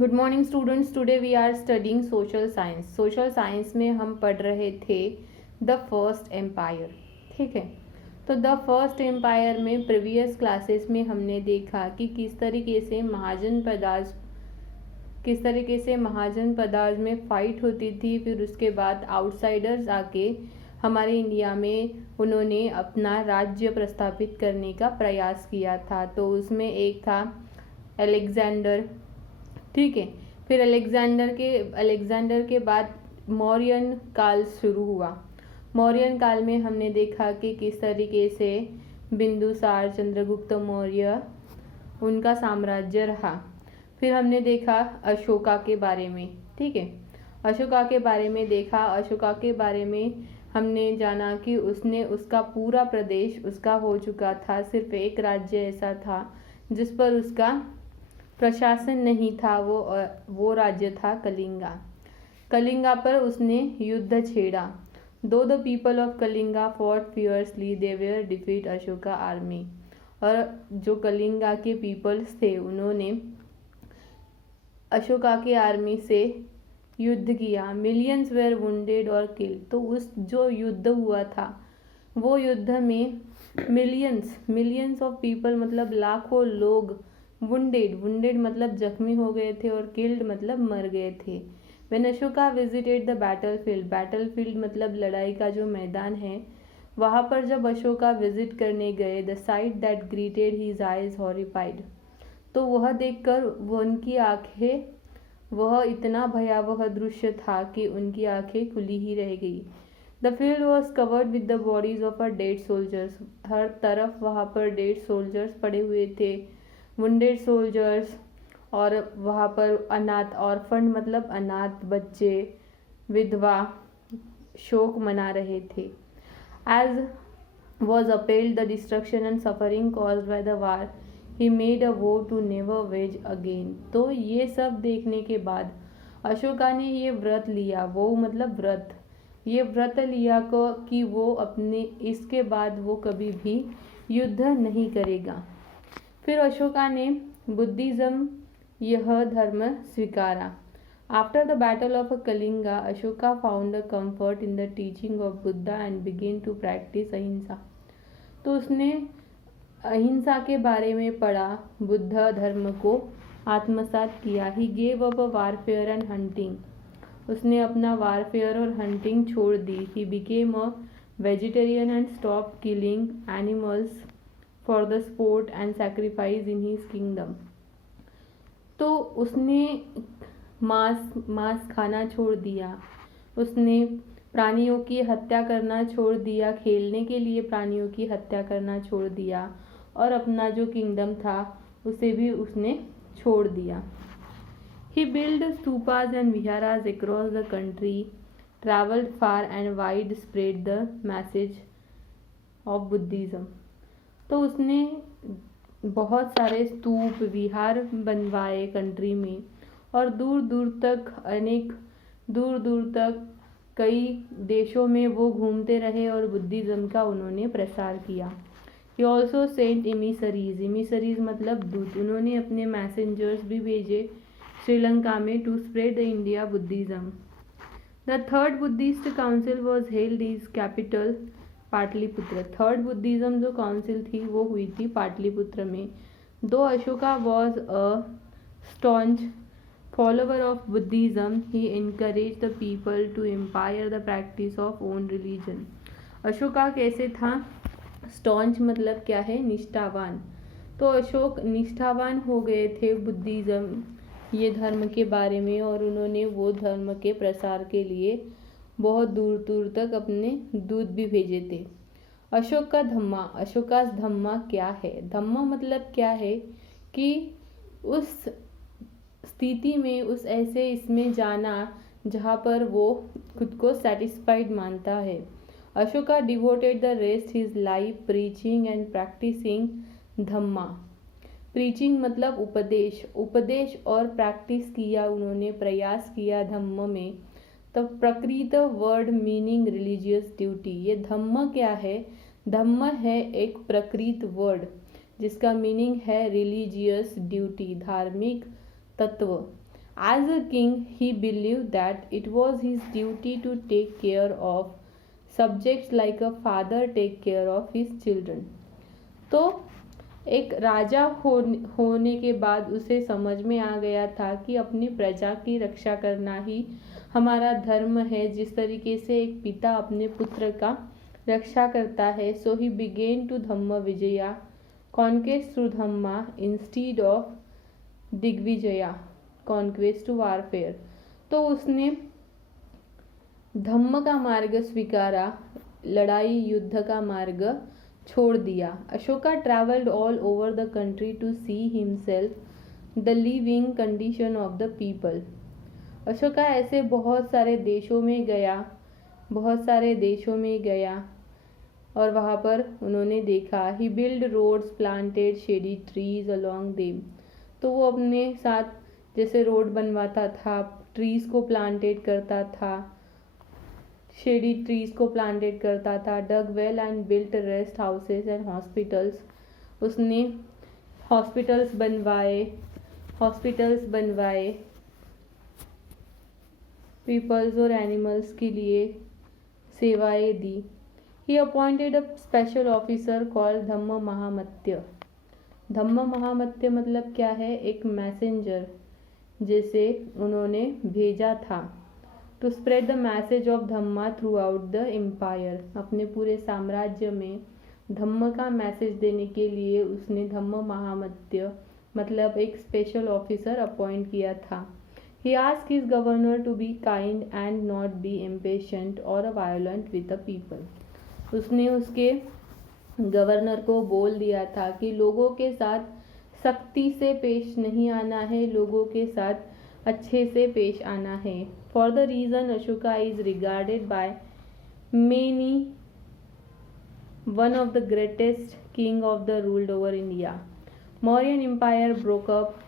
Good morning students, today we are studying social science. Social science में हम पढ़ रहे थे द फर्स्ट एम्पायर। ठीक है, तो द फर्स्ट एम्पायर में प्रीवियस क्लासेस में हमने देखा कि किस तरीके से महाजन पदार्थ में फाइट होती थी। फिर उसके बाद आउटसाइडर्स आके हमारे इंडिया में उन्होंने अपना राज्य प्रस्थापित करने का प्रयास किया था। तो उसमें एक था अलेक्जेंडर। ठीक है, फिर अलेक्जेंडर के बाद मौर्यन काल शुरू हुआ। मौर्यन काल में हमने देखा कि किस तरीके से बिंदुसार चंद्रगुप्त मौर्य उनका साम्राज्य रहा। फिर हमने देखा अशोका के बारे में। ठीक है, अशोका के बारे में देखा। अशोका के बारे में हमने जाना कि उसने उसका पूरा प्रदेश उसका हो चुका था। सिर्फ एक राज्य ऐसा था जिस पर उसका प्रशासन नहीं था, वो राज्य था कलिंगा। कलिंगा पर उसने युद्ध छेड़ा। Though the people of Kalinga fought fiercely they were defeat Ashoka army. और जो कलिंगा के पीपल्स थे उन्होंने अशोका के आर्मी से युद्ध किया। मिलियंस वेयर वुंडेड और किल्ड। तो उस जो युद्ध हुआ था वो युद्ध में मिलियंस ऑफ पीपल मतलब लाखों लोग वुंडेड मतलब जख्मी हो गए थे और किल्ड मतलब मर गए थे। When Ashoka visited the battlefield मतलब लड़ाई का जो मैदान है, वहाँ पर जब अशोका विजिट करने गए, the site that greeted his eyes horrified. तो वह देखकर उनकी आंखें, वह इतना भयावह दृश्य था कि उनकी आंखें खुली ही रह गई। The field was covered with the bodies of a dead soldiers. हर तरफ वहाँ पर डेड सोल्जर्स पड़े हुए थे, वुंडेड सोल्जर्स। और वहाँ पर अनाथ, ऑर्फन मतलब अनाथ बच्चे, विधवा शोक मना रहे थे। As was appalled the destruction and suffering caused by the war, he made a vow to never veg again. तो ये सब देखने के बाद अशोका ने ये व्रत लिया, वो मतलब व्रत, ये व्रत लिया कि वो अपने इसके बाद वो कभी भी युद्ध नहीं करेगा। फिर अशोका ने बुद्धिज्म यह धर्म स्वीकारा। After the battle of Kalinga, Ashoka found a comfort in the teaching of Buddha and began to practice ahimsa. तो उसने अहिंसा के बारे में पढ़ा, बुद्ध धर्म को आत्मसात किया। He gave up warfare and hunting. उसने अपना वारफेयर और हंटिंग छोड़ दी। He became a vegetarian and stop killing animals for the sport and sacrifice in his kingdom. तो उसने मांस खाना छोड़ दिया, उसने प्राणियों की हत्या करना छोड़ दिया, खेलने के लिए प्राणियों की हत्या करना छोड़ दिया, और अपना जो किंगडम था उसे भी उसने छोड़ दिया। He built stupas and viharas across the country, traveled far and wide, spread the message of Buddhism। तो उसने बहुत सारे स्तूप विहार बनवाए कंट्री में, और दूर दूर तक कई देशों में वो घूमते रहे और बुद्धिज्म का उन्होंने प्रसार किया। He also sent emissaries मतलब दूत। उन्होंने अपने मैसेंजर्स भी भेजे श्रीलंका में to spread the India Buddhism. The third Buddhist council was held is capital Pataliputra. Third Buddhism जो काउंसिल थी वो हुई थी पाटलिपुत्र में। Though Ashoka was a staunch follower of Buddhism, he encourage the people to empire the practice of own religion. Ashoka कैसे था? Staunch मतलब क्या है? निष्ठावान। तो अशोक निष्ठावान हो गए थे बुद्धिज्म ये धर्म के बारे में, और उन्होंने वो धर्म के प्रसार के लिए बहुत दूर तक अपने दूत भी भेजे थे। अशोक का धम्मा, अशोका धम्मा क्या है? धम्मा मतलब क्या है कि उस स्थिति में, उस ऐसे इसमें जाना जहाँ पर वो खुद को सेटिस्फाइड मानता है। Ashoka devoted the rest his life preaching and practising dhamma. Preaching मतलब उपदेश और प्रैक्टिस किया उन्होंने, प्रयास किया धम्म में। तो प्रकृत वर्ड मीनिंग रिलीजियस ड्यूटी। ये धम्म क्या है? धम्म है एक प्रकृत वर्ड जिसका मीनिंग है रिलीजियस ड्यूटी, धार्मिक तत्व। As a king, he believed that it was his duty to take care of subjects like a father take care of his children. तो एक राजा होने के बाद उसे समझ में आ गया था कि अपनी प्रजा की रक्षा करना ही हमारा धर्म है, जिस तरीके से एक पिता अपने पुत्र का रक्षा करता है. So he began to Dhamma Vijaya, conquest through Dhamma instead of Digvijaya, conquest to warfare. तो उसने धम्म का मार्ग स्वीकारा, लड़ाई युद्ध का मार्ग छोड़ दिया. Ashoka travelled all over the country to see himself the living condition of the people. Ashoka ऐसे बहुत सारे देशों में गया और वहाँ पर उन्होंने देखा. He build roads, planted shady trees along them. तो वो अपने साथ जैसे रोड बनवाता था, ट्रीज को प्लांटेड करता था, शेडी ट्रीज को प्लांटेड करता था. Dug well and built rest houses and hospitals. उसने हॉस्पिटल्स बनवाए पीपल्स और एनिमल्स के लिए सेवाएं दी. He appointed a special officer called Dhamma Mahamatya. Dhamma Mahamatya मतलब क्या है? एक मैसेंजर जैसे उन्होंने भेजा था. To spread the message of Dhamma throughout the empire. अपने पूरे साम्राज्य में धम्म का मैसेज देने के लिए उसने धम्म महामत्य मतलब एक स्पेशल ऑफिसर अपॉइंट किया था. He asked his governor to be kind and not be impatient और वायलेंट विद द पीपल. उसने उसके गवर्नर को बोल दिया था कि लोगों के साथ सख्ती से पेश नहीं आना है, लोगों के साथ अच्छे से पेश आना है. For the reason Ashoka is regarded by many one of the greatest king of the ruled over India. Mauryan empire broke up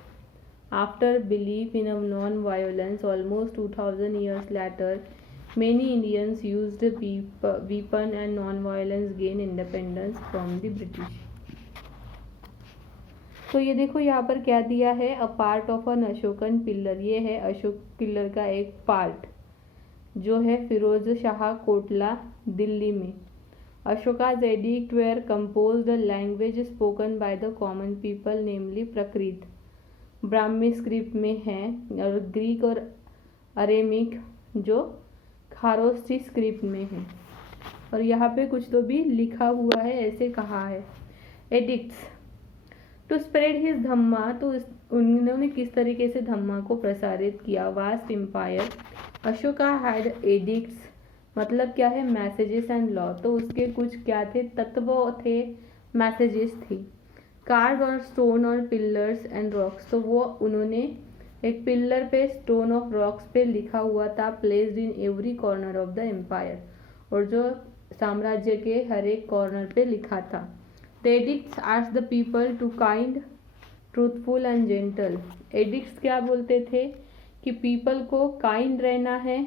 after belief in non violence. Almost 2000 years later, many Indians used weapon and non-violence gain independence from the British. तो ये देखो यहाँ पर क्या दिया है, a part of an Ashokan pillar. ये है अशोक पिल्लर का एक पार्ट जो है फिरोज शाह कोटला, दिल्ली में. Ashoka's edict were composed the language spoken by the common people, namely Prakrit. Brahmi script में है और ग्रीक और अरेमिक जो खारोस्ती स्क्रिप्ट में है. और यहाँ पे कुछ तो भी लिखा हुआ है, ऐसे कहा है. Edicts to spread his dhamma. तो उन्होंने किस तरीके से धम्मा को प्रसारित किया. Vast empire. Ashoka had edicts मतलब क्या है? Messages and law. तो उसके कुछ क्या थे? तत्व थे, मैसेजेस थी. कार्ड और स्टोन और पिलर्स एंड रॉक्स. तो वो उन्होंने एक पिलर पे, स्टोन ऑफ रॉक्स पे लिखा हुआ था, placed in every corner of the empire. और जो साम्राज्य के हर एक कॉर्नर पे लिखा था. The edicts asked the people to kind, truthful and gentle. Edicts क्या बोलते थे कि पीपल को काइंड रहना है,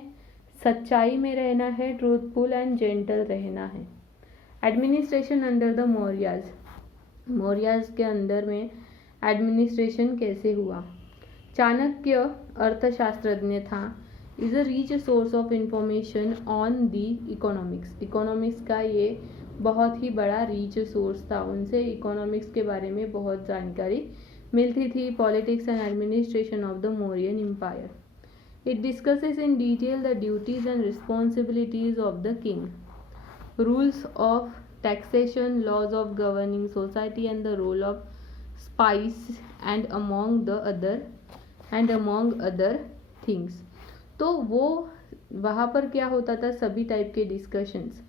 सच्चाई में रहना है, ट्रूथफुल एंड जेंटल रहना है. Administration under the Mauryas. Mauryas के अंदर में एडमिनिस्ट्रेशन कैसे हुआ. चाणक्य अर्थशास्त्रज्ञ था. Is a rich source of information on the economics. Economics का ये बहुत ही बड़ा रीच सोर्स था. उनसे इकोनॉमिक्स के बारे में बहुत जानकारी मिलती थी. Politics and administration of the Mauryan empire. It discusses in detail the duties and responsibilities of the king, rules of taxation, laws of governing society and the role of spies and among other things. तो वो वहाँ पर क्या होता था, सभी type के discussions,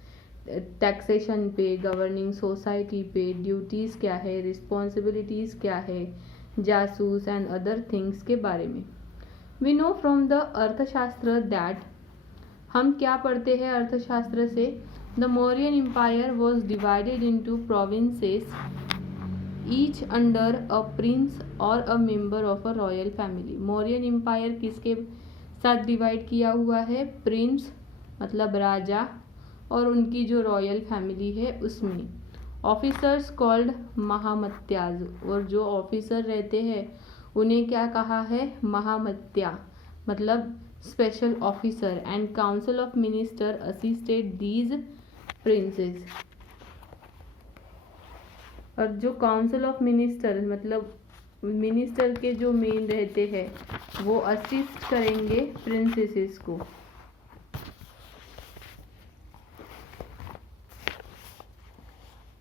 taxation पे, गवर्निंग सोसाइटी पे, ड्यूटीज़ क्या है, रिस्पॉन्सिबिलिटीज़ क्या है, जासूस एंड अदर थिंग्स के बारे में. We know from the Arthashastra that. हम क्या पढ़ते हैं अर्थशास्त्र से? The Mauryan empire was divided into provinces, each under a prince और a member of a royal family. Mauryan empire किसके साथ डिवाइड किया हुआ है? प्रिंस मतलब राजा और उनकी जो रॉयल फैमिली है उसमें. Officers called Mahamatyas. और जो ऑफिसर रहते हैं उन्हें क्या कहा है? महामत्या. मतलब special officer and council of minister assisted these princess. और जो काउंसिल ऑफ मिनिस्टर मतलब मिनिस्टर के जो मेन रहते हैं वो असिस्ट करेंगे प्रिंसेसेस को।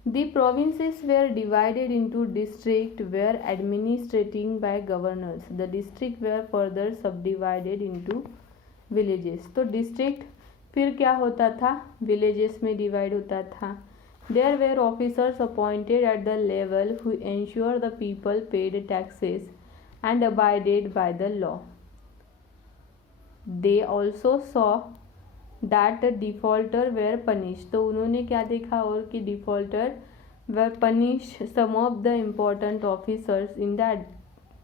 The provinces were divided into districts were administrating by governors. The districts were further subdivided into villages. तो district फिर क्या होता था, villages में divide होता था. There were officers appointed at the level who ensure the people paid taxes and abided by the law. They also saw that defaulter were punish. तो उन्होंने क्या देखा और कि defaulter were punish some of the important officers in the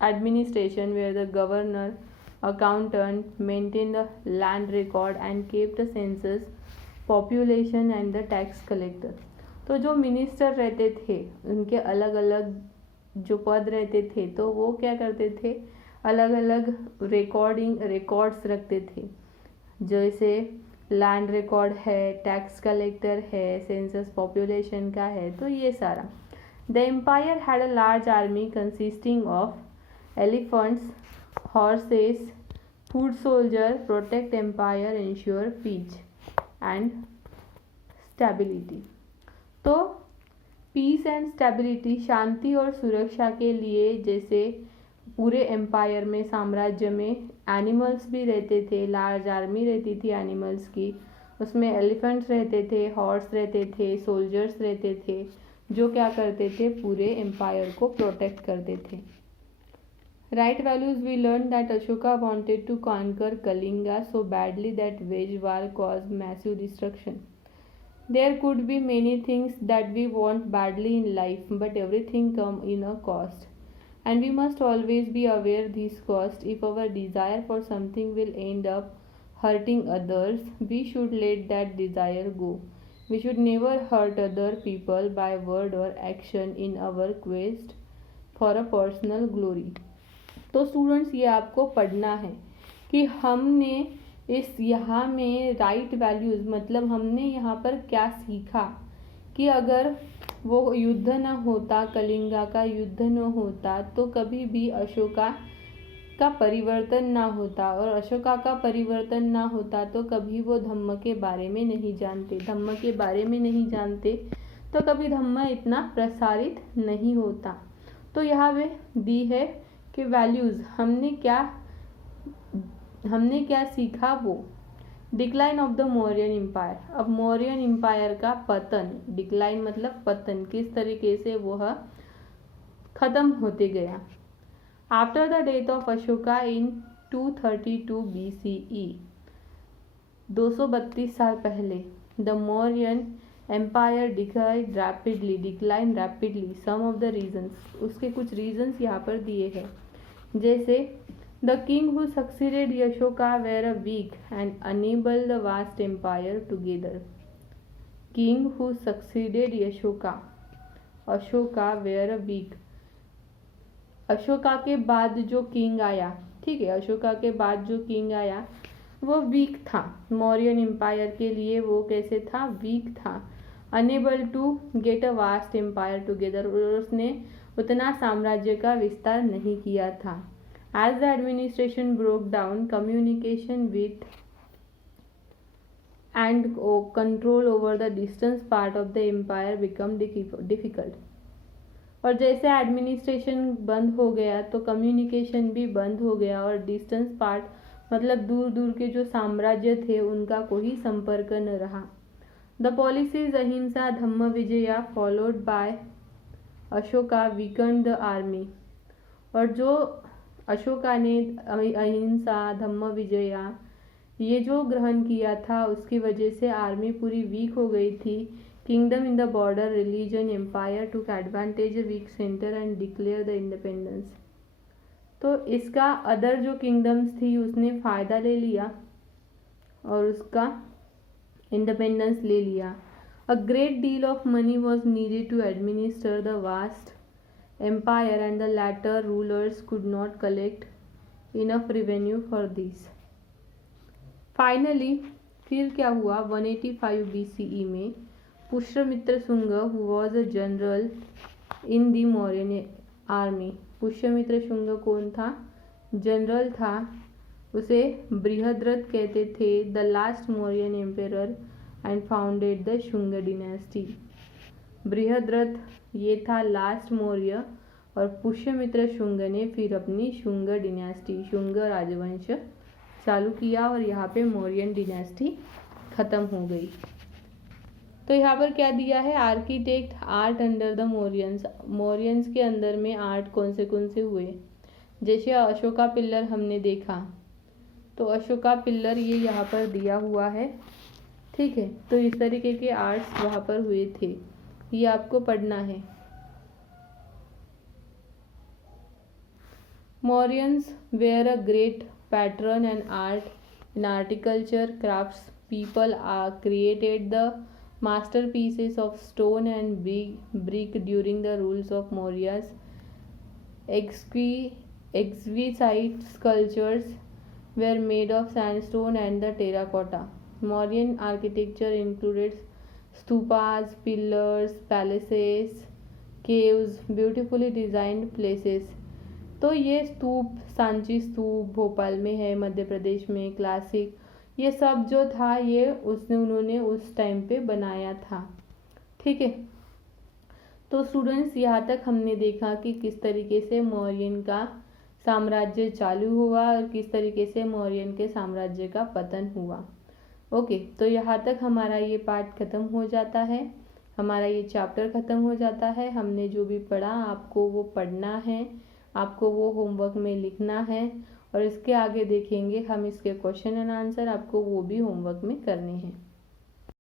administration were the governor accountant maintain the land record and kept the census population and the tax collector. तो जो minister रहते थे उनके अलग अलग जो पद रहते थे तो वो क्या करते थे, अलग अलग रिकॉर्ड्स रखते थे, जैसे लैंड रिकॉर्ड है, टैक्स कलेक्टर है, सेंसस पॉपुलेशन का है, तो ये सारा। The empire had a large army consisting of elephants, horses, food soldier, protect empire, ensure peace and stability. तो पीस एंड स्टेबिलिटी शांति और सुरक्षा के लिए, जैसे पूरे एम्पायर में साम्राज्य में एनिमल्स भी रहते थे, लार्ज आर्मी रहती थी एनिमल्स की, उसमें एलिफेंट्स रहते थे, हॉर्स रहते थे, सोल्जर्स रहते थे, जो क्या करते थे पूरे एम्पायर को प्रोटेक्ट करते थे। Right values we learn that Ashoka wanted to conquer Kalinga so badly that wage war cause massive destruction. There could be many things that we want badly in life, but everything comes in a cost. And we must always be aware this cost. If our desire for something will end up hurting others, we should let that desire go. We should never hurt other people by word or action in our quest for a personal glory. तो students ये आपको पढ़ना है कि हमने इस यहाँ में राइट वैल्यूज़ मतलब हमने यहाँ पर क्या सीखा कि अगर वो युद्ध न होता, कलिंगा का युद्ध न होता तो कभी भी अशोका का परिवर्तन ना होता, और अशोका का परिवर्तन ना होता तो कभी वो धम्म के बारे में नहीं जानते, धम्म के बारे में नहीं जानते तो कभी धम्म इतना प्रसारित नहीं होता। तो यहाँ पे दी है कि वैल्यूज़ हमने क्या सीखा वो। Decline of the Mauryan empire. अब मौर्यन एम्पायर का पतन, डिक्लाइन मतलब पतन, किस तरीके से वह खत्म होते गया। After the death of Ashoka in 232 BCE, 232 साल पहले, the Mauryan empire decline rapidly. Some of the reasons, उसके कुछ रीजन्स यहाँ पर दिए हैं, जैसे The king who succeeded Ashoka were a weak and unable the vast empire together. King who succeeded Ashoka were a weak. Ashoka के बाद जो किंग आया, ठीक है, अशोका के बाद जो किंग आया वो वीक था, मौर्यन एम्पायर के लिए वो कैसे था, वीक था। Unable to get a vast empire together, उसने उतना साम्राज्य का विस्तार नहीं किया था। As the administration broke down, communication with and control over the distant part of the empire become difficult. और जैसे एडमिनिस्ट्रेशन बंद हो गया तो कम्युनिकेशन भी बंद हो गया, और डिस्टेंस पार्ट मतलब दूर दूर के जो साम्राज्य थे उनका कोई संपर्क न रहा। The policies ahimsa Dhamma Vijaya followed by Ashoka weaken the army. और जो अशोका ने अहिंसा धम्म विजया ये जो ग्रहण किया था उसकी वजह से आर्मी पूरी वीक हो गई थी। Kingdom in the border religion empire took advantage weak centre and declare the independence. तो इसका अदर जो किंगडम्स थी उसने फ़ायदा ले लिया और उसका इंडिपेंडेंस ले लिया। A great deal of money was needed to administer the vast empire and the latter rulers could not collect enough revenue for this. Finally फिर क्या हुआ, 185 BCE में Pushyamitra Shunga who was a general in the Mauryan army. Pushyamitra Shunga कौन था? General था, उसे बृहद्रथ कहते थे। The last Mauryan emperor and founded the Shunga dynasty. Brihadratha ये था लास्ट मौर्य, और पुष्यमित्र शुंग ने फिर अपनी शुंग डिनेस्टी, शुंग राजवंश चालू किया, और यहाँ पे मौर्यन डिनेस्टी खत्म हो गई। तो यहाँ पर क्या दिया है, architect art under the Mauryans. Mauryans के अंदर में आर्ट कौन से हुए, जैसे अशोका पिल्लर हमने देखा, तो अशोका पिल्लर ये यहाँ पर दिया हुआ है, ठीक है। तो इस तरीके के आर्ट्स वहाँ पर हुए थे, ये आपको पढ़ना है। Mauryans were a great patron and art in architecture crafts. People are created the masterpieces of stone and brick during the rules of Mauryas. Exquisite sculptures were made of sandstone and the terracotta. Mauryan architecture included stupas, pillars, palaces, caves, beautifully designed places. तो ये स्तूप, सांची स्तूप भोपाल में है, मध्य प्रदेश में, classic, ये सब जो था ये उन्होंने उस टाइम पे बनाया था, ठीक है। तो स्टूडेंट्स यहाँ तक हमने देखा कि किस तरीके से मौर्यन का साम्राज्य चालू हुआ और किस तरीके से मौर्यन के साम्राज्य का पतन हुआ। ओके, तो यहाँ तक हमारा ये पार्ट खत्म हो जाता है, हमारा ये चैप्टर खत्म हो जाता है। हमने जो भी पढ़ा आपको वो पढ़ना है, आपको वो होमवर्क में लिखना है, और इसके आगे देखेंगे हम इसके क्वेश्चन एंड आंसर, आपको वो भी होमवर्क में करने हैं।